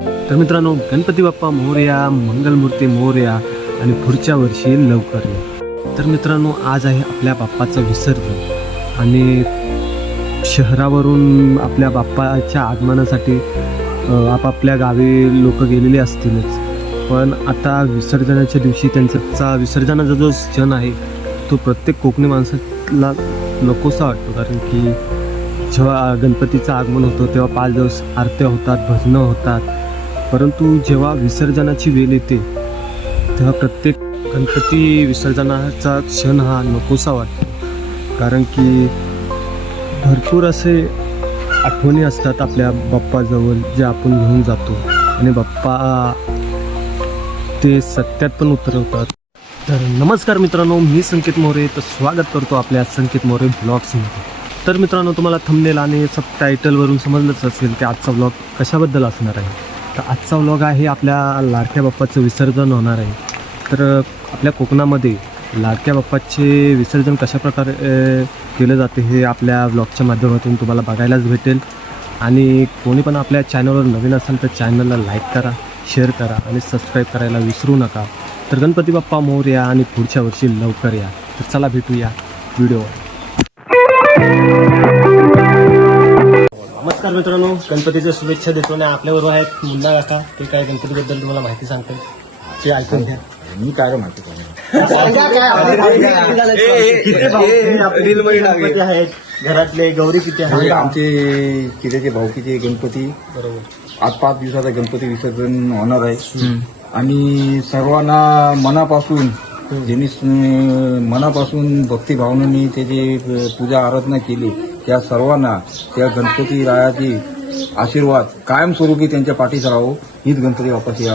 तर मित्रांनो गणपती बाप्पा मोरया मंगलमूर्ती मोरया आणि पुढच्या वर्षी लवकर तर मित्रांनो आज आहे आपल्या बाप्पाचं विसर्जन आणि शहरावरून आपल्या बाप्पाच्या आगमनासाठी आपापल्या गावी लोक गेलेले असतीलच. पण आता विसर्जनाच्या दिवशी त्यांचा विसर्जनाचा जो क्षण आहे तो प्रत्येक कोकणी माणसाला नकोसा वाटतो. कारण की जेव्हा गणपतीचं आगमन होतं तेव्हा पाच दिवस आरत्या होतात भजनं होतात. परंतु जेव्हा विसर्जनाची वेळ येते तेव्हा प्रत्येक गणपती विसर्जनाचा क्षण हा नकोसा वाटतो. कारण की भरपूर असे आठवणी असतात आपल्या बाप्पाजवळ जे आपण घेऊन जातो. आणि बाप्पा ते सत्यात पण उतरवतात. तर नमस्कार मित्रांनो मी संकेत मोरे. तर स्वागत करतो आपल्या संकेत मोरे ब्लॉग्समध्ये. तर मित्रांनो तुम्हाला थंबनेल आणि सब टायटलवरून समजलंच असेल की आजचा ब्लॉग कशाबद्दल असणार आहे. तर आजचा व्लॉग आहे आपल्या लाडक्या बाप्पाचं विसर्जन होणार आहे. तर आपल्या कोकणामध्ये लाडक्या बाप्पाचे विसर्जन कशाप्रकारे केलं जाते हे आपल्या व्लॉगच्या माध्यमातून तुम्हाला बघायलाच भेटेल. आणि कोणी पण आपल्या चॅनलवर नवीन असेल तर चॅनलला लाईक करा शेअर करा आणि सबस्क्राईब करायला विसरू नका. तर गणपती बाप्पा मोर या आणि पुढच्या वर्षी लवकर या. तर चला भेटूया व्हिडिओवर नमस्कार मित्रांनो गणपतीच्या शुभेच्छा देतो आणि आपल्याबरोबर आहेत मुन्ना काका. ते काय गणपतीबद्दल तुम्हाला माहिती सांगते ते ऐकून घ्या. मी काय माहिती किती भाऊ- आहेत घरातले गौरी किती आहेत? आमचे किल्ल्याचे भाऊकीचे गणपती. बरोबर. आज पाच दिवसाचा गणपती विसर्जन होणार आहे. आणि सर्वांना मनापासून ज्यांनी मनापासून भक्तिभावनेने त्याची पूजा आराधना केली त्या सर्वांना त्या गणपती रायाची आशीर्वाद कायमस्वरूपी त्यांच्या पाठीस राहो. हीच गणपती बाप्पाची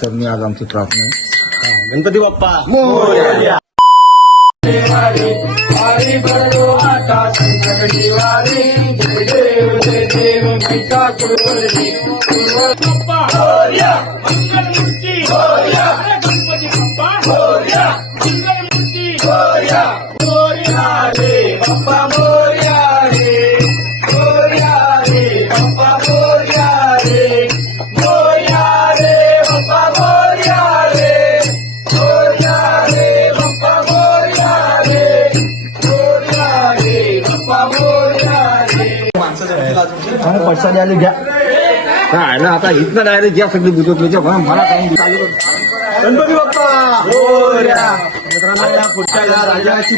चरणी आज आमची प्रार्थना आहे. हा, गणपती बाप्पा पडसाने आले घ्या काय ना आता इथनं डायरेक्ट घ्या सगळी बुजवत मला काय. गणपती बाप्पा. मित्रांनो पुढच्या राजा आहे.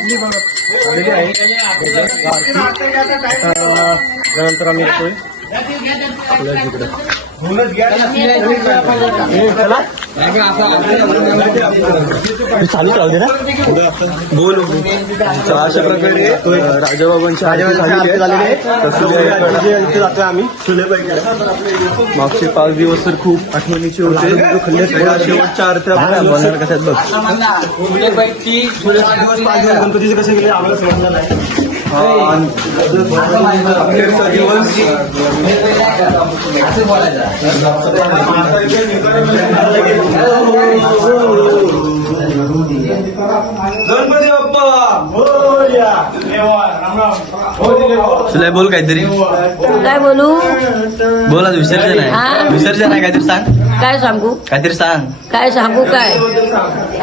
तर त्यानंतर आम्ही येतोय. हे चला. हे चालू राहू दे ना बोल अशा प्रकारे राजाबाबांच्या जातोय आम्ही मागचे पाच दिवस तर खूप आठवणीचे होते शेवटच्या बनणार कशात बघ पाच दिवस पाच दिवस गणपतीचे कसे गेले आम्हाला समजलं नाही गणपती बाप्पा मोरया. तुला बोल काहीतरी काय बोलू बोल आज विसर्जन हा. आहे विसर्जन आहे काहीतरी सांग काय सांगू काहीतरी सांग काय सांगू काय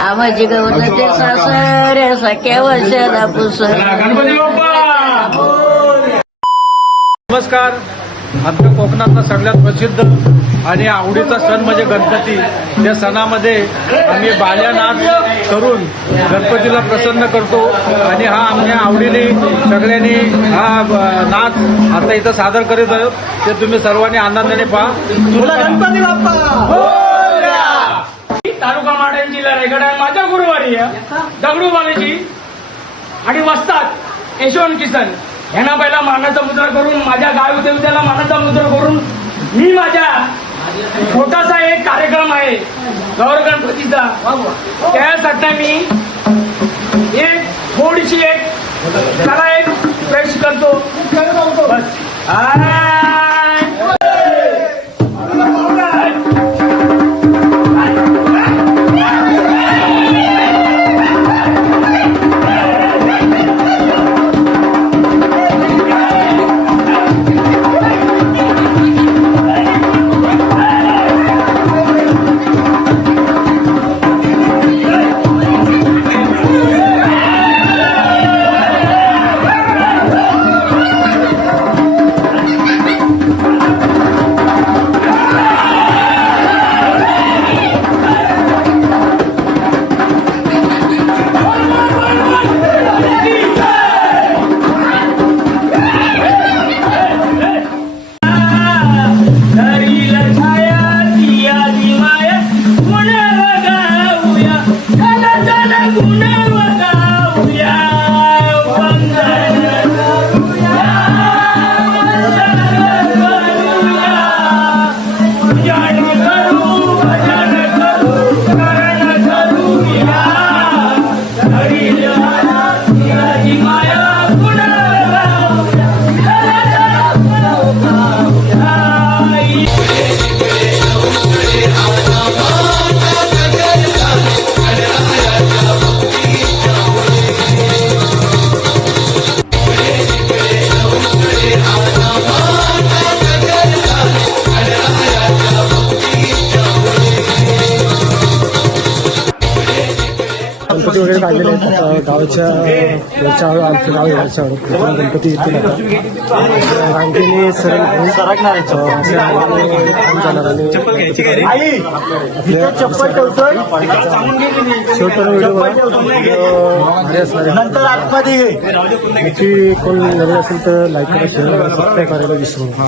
आवाजी गवळते सासर सख्या वर्षाला पुसर नमस्कार. आमच्या कोकणातला सगळ्यात प्रसिद्ध आणि आवडीचा सण म्हणजे गणपती. त्या सणामध्ये आम्ही बाल्या नाच करून गणपतीला प्रसन्न करतो आणि हा आमच्या आवडीने सगळ्यांनी हा नाच आता इथं सादर करीत आहोत. ते तुम्ही सर्वांनी आनंदाने पहा. तुला गणपती तालुका माडे जिल्हा रायगड आहे माझ्या गुरुवारी आहे. दगडू बालाजी आणि वस्तात यशवंत किसन यांना पहिला मानाचा मुद्रा करून माझ्या गाव देवत्याला मानाचा मुद्रा करून मी माझ्या छोटासा एक कार्यक्रम आहे गौर गणपतीचा. त्यासाठी मी एक थोडीशी एक त्याला एक पेश करतो. बस. आ! गणपती वगैरे काढलेले आहेत गावाच्या वरच्या आमचं गाव तिथून गणपती आता रांगेने सरळ जाणार आणि व्हिडिओ असणार कोण नवीन असेल तर लाईक करा शेअर करा सबस्क्राईब करायला विसरू नका.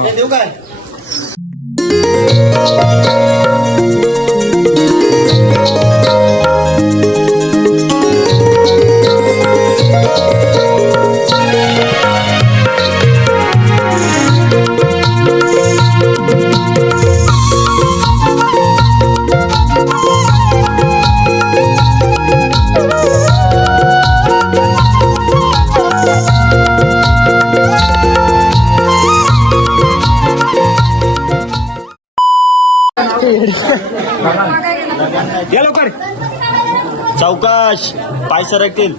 सरकतील.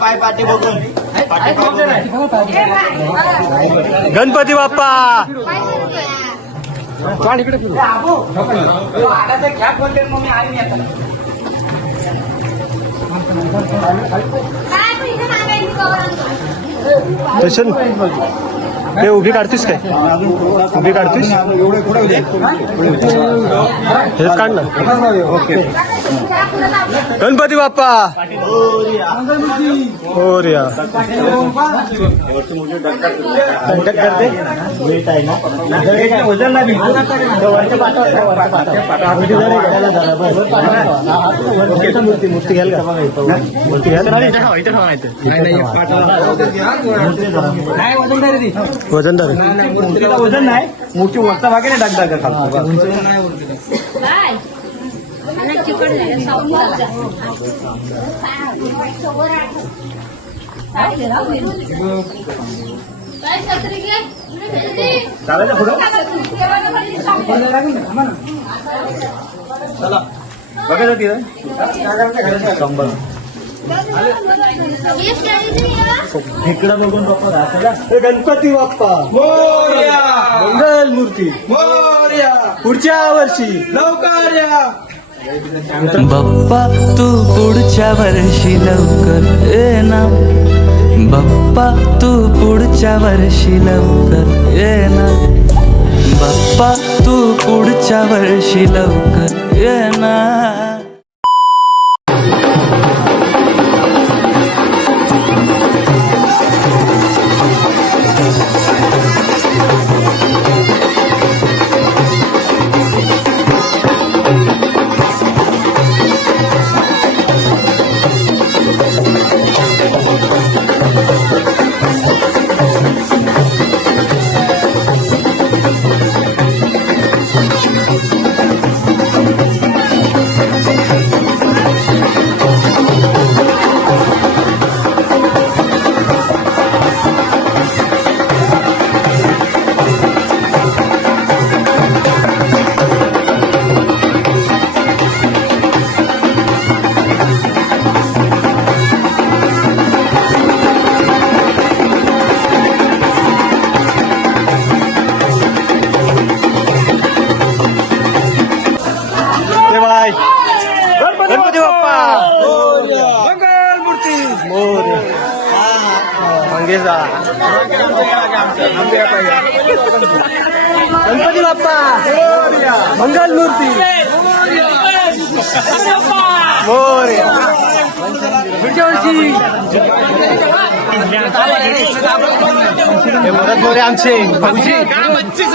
पाय पाठी बघून. पाठी बघून. गणपती बाप्पा! दर्शन ते उभी काढतीस काय? उभी काढतीस? हेच काढ ना. ओके. गणपती बाप्पा. हो रिया कंटक करते वेट आहे. ना वजन नाही मूर्ती मूर्ती घ्याल का मूर्ती घ्याल वजनदार आहे. मूर्तीला वजन नाही मूर्ती वरचा भागे. ना डाग चालायचं पुढं बघा तिथं शंभर इकडं बघून बाप्पा. घासा का हे गणपती बाप्पा मंगल मूर्ती पुढच्या वर्षी. लवकर या बाप्पा तू पुढच्या वर्षी लवकर ये ना. बाप्पा तू पुढच्या वर्षी लवकर ये ना. बाप्पा तू पुढच्या वर्षी लवकर ये ना. मंगेशा गणपती बाप्पा. मंगल मूर्ती मोरया. पुढच्या वर्षी भरत मोरे आमचे. पच्चीस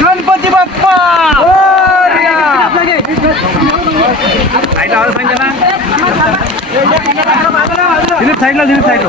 गणपती बाप्पा साईडला दिली साईडला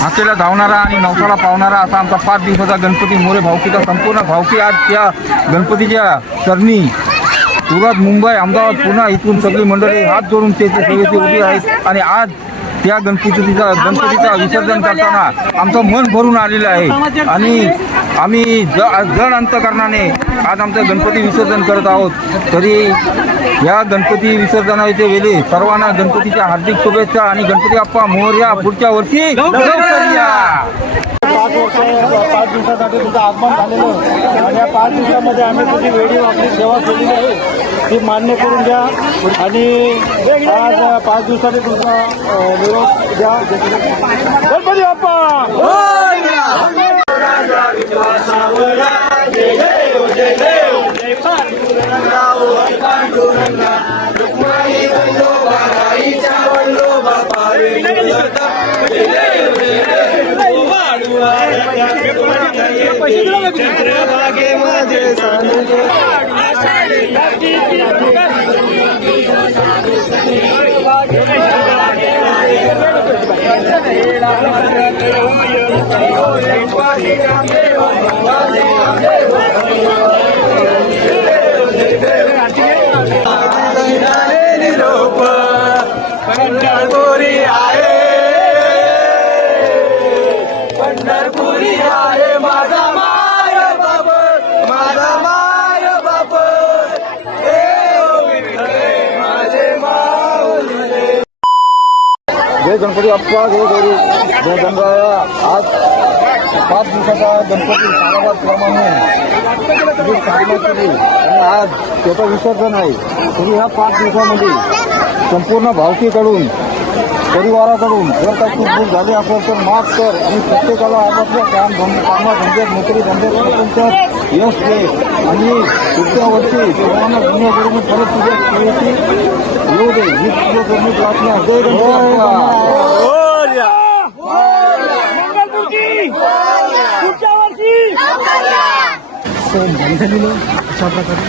हाकेला धावणारा आणि नवसाला पावणारा असा आमचा पाच दिवसाचा गणपती मोरे भावकीचा संपूर्ण भावकी आज त्या गणपतीच्या चरणी. सुरत मुंबई अहमदाबाद पुन्हा इथून सगळी मंडळी हात जोडून त्याच्या सेवेची उभी आहेत. आणि आज त्या गणपतीचा गणपतीचा विसर्जन करताना आमचं मन भरून आलेलं आहे. आणि आम्ही ज जड अंतकरणाने आज आमचं गणपती विसर्जन करत आहोत. तरी या गणपती विसर्जनाच्या वेळी सर्वांना गणपतीच्या हार्दिक शुभेच्छा आणि गणपती बाप्पा मोर्या पुढच्या वर्षी पाच दिवसासाठी तुझं आगमन झालेलं आहे. आणि या पाच दिवसामध्ये आम्ही तुझी वेळी आपली सेवा केलेली आहे ती मान्य करून द्या आणि आज पाच दिवसाने तुमचा निरोप द्या गणपती बाप्पा जय गणपती बाप्पा जय गौरी जय गणराया आज पाच दिवसाचा गणपती साराबाद प्रमाणे जी स्थापना केली आणि आज त्याचं विसर्जन आहे. तरी ह्या पाच दिवसामध्ये संपूर्ण भावकीकडून परिवाराकडून जर काही चूकबूक झाली असेल तर माफ कर. आणि प्रत्येकाला आपापल्या काम धंदे कामा नोकरी धंद्यात यश दे आणि पुढच्या वर्षी सर्वांना दुनियाकडून परत तुझ्या सेवेची येऊ दे ही तुझ्या करून प्रार्थना. जय गणपती अशा प्रकारे.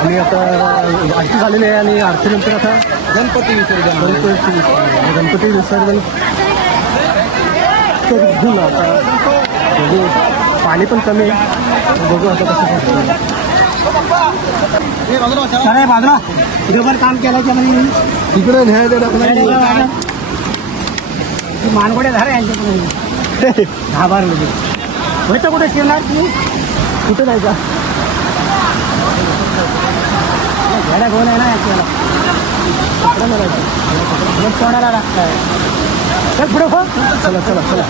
आणि आता आरती झालेली आहे आणि आरतीनंतर आता गणपती विसर्जन. गणपती. गणपती विसर्जन. तर घेऊन आता. पाणी पण कमी आहे. बघू आता कसं सर बाजूला. इथं काम केलं की म्हणजे तिकडे न्यायालय मानगोडे झाले यांच्याकडे दहा बार म्हणजे व्हायचं कुठे शिरणार तू? कुठे जायचा? घ्यायला घेऊन आहे ना याच्याला. नाही तोंडाला लागताय चल पुढे चला चला चला.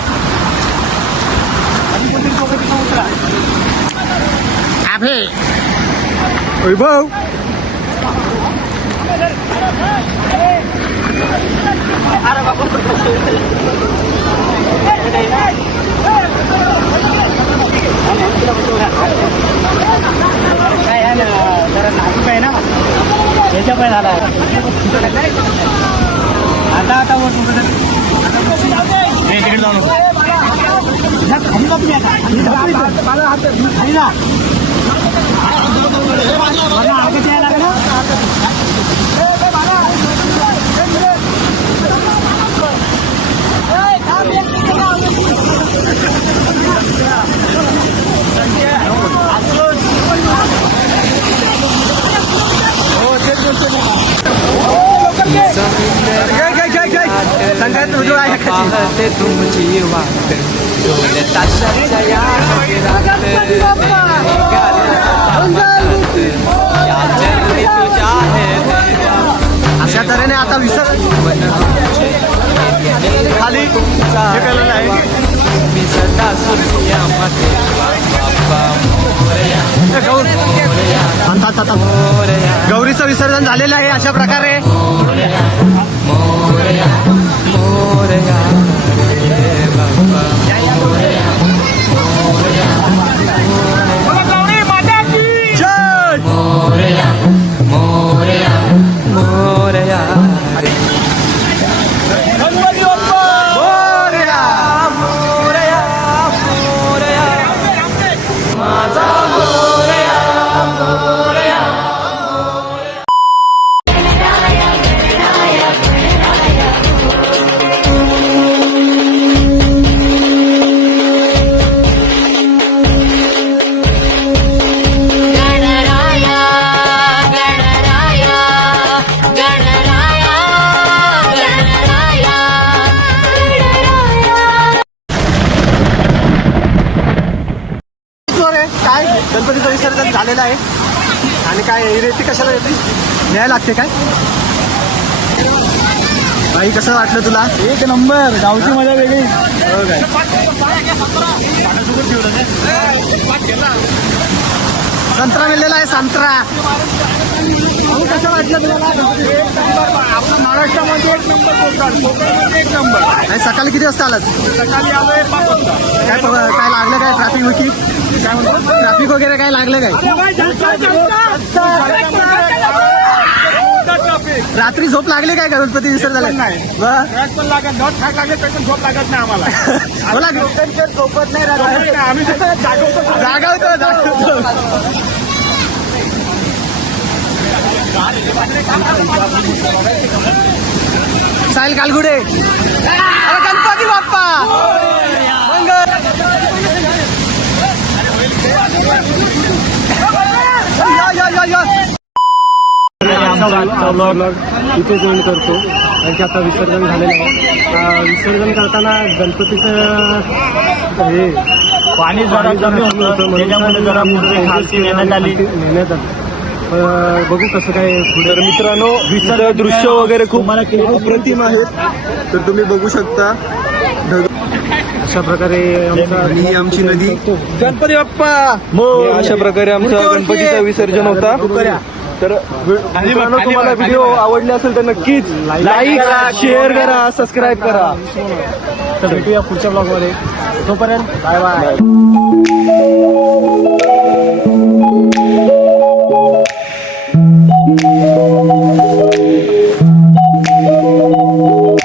वैभव काय आहे ना जरा नाजूक आहे ना याच्या पण झाला आता आता বাহাতে তুম জিওয়াতে দোলে তাশা চায়া রাতে গালে विसर्जन झालेलं आहे. आणि काय रेती कशाला येते? न्याय लागते काय? भाई कसं वाटलं तुला? एक नंबर गावची मजा वेगळी. हो काय? संत्रा मिळलेला आहे संत्रा. कसं वाटलं तुम्हाला आपल्या महाराष्ट्रामध्ये एक नंबर कोकण कोकणमध्ये एक नंबर. आणि सकाळी किती वाजता आलात सकाळी आलोय पाच वाजता. काय काय लागलं काय? ट्रॅफिक विकी काय म्हणतो ट्रॅफिक वगैरे काय लागलं काय? रात्री झोप लागली काय गणपती विसर्जन नाही. पण लागत नॉट ट्रॅक लागले तरी पण झोप लागत नाही आम्हाला. बोला. झोपत नाही. आम्ही जागवतो जागवतो जागवतो. साहिल कालगुडे. अरे गणपती बाप्पा! इथे जॉईन करतो की आता विसर्जन झालेलं आहे. विसर्जन करताना गणपतीचं हे पाणी जरा कमी होतं म्हणून त्याच्यामुळे जरा पुढे खालची नेण्यात आली नेण्यात आली पण बघू कसं काय पुढे तर मित्रांनो विसर्जन दृश्य वगैरे खूप अप्रतिम आहेत तर तुम्ही बघू शकता. अशा प्रकारे आमचा ही आमची नदी. गणपती बाप्पा! अशा प्रकारे आमचा गणपतीचं विसर्जन होता. तर मित्रांनो तुम्हाला व्हिडिओ आवडले असेल तर नक्कीच लाईक शेअर करा सबस्क्राईब करा. तर भेटूया पुढच्या ब्लॉगमध्ये तोपर्यंत बाय बाय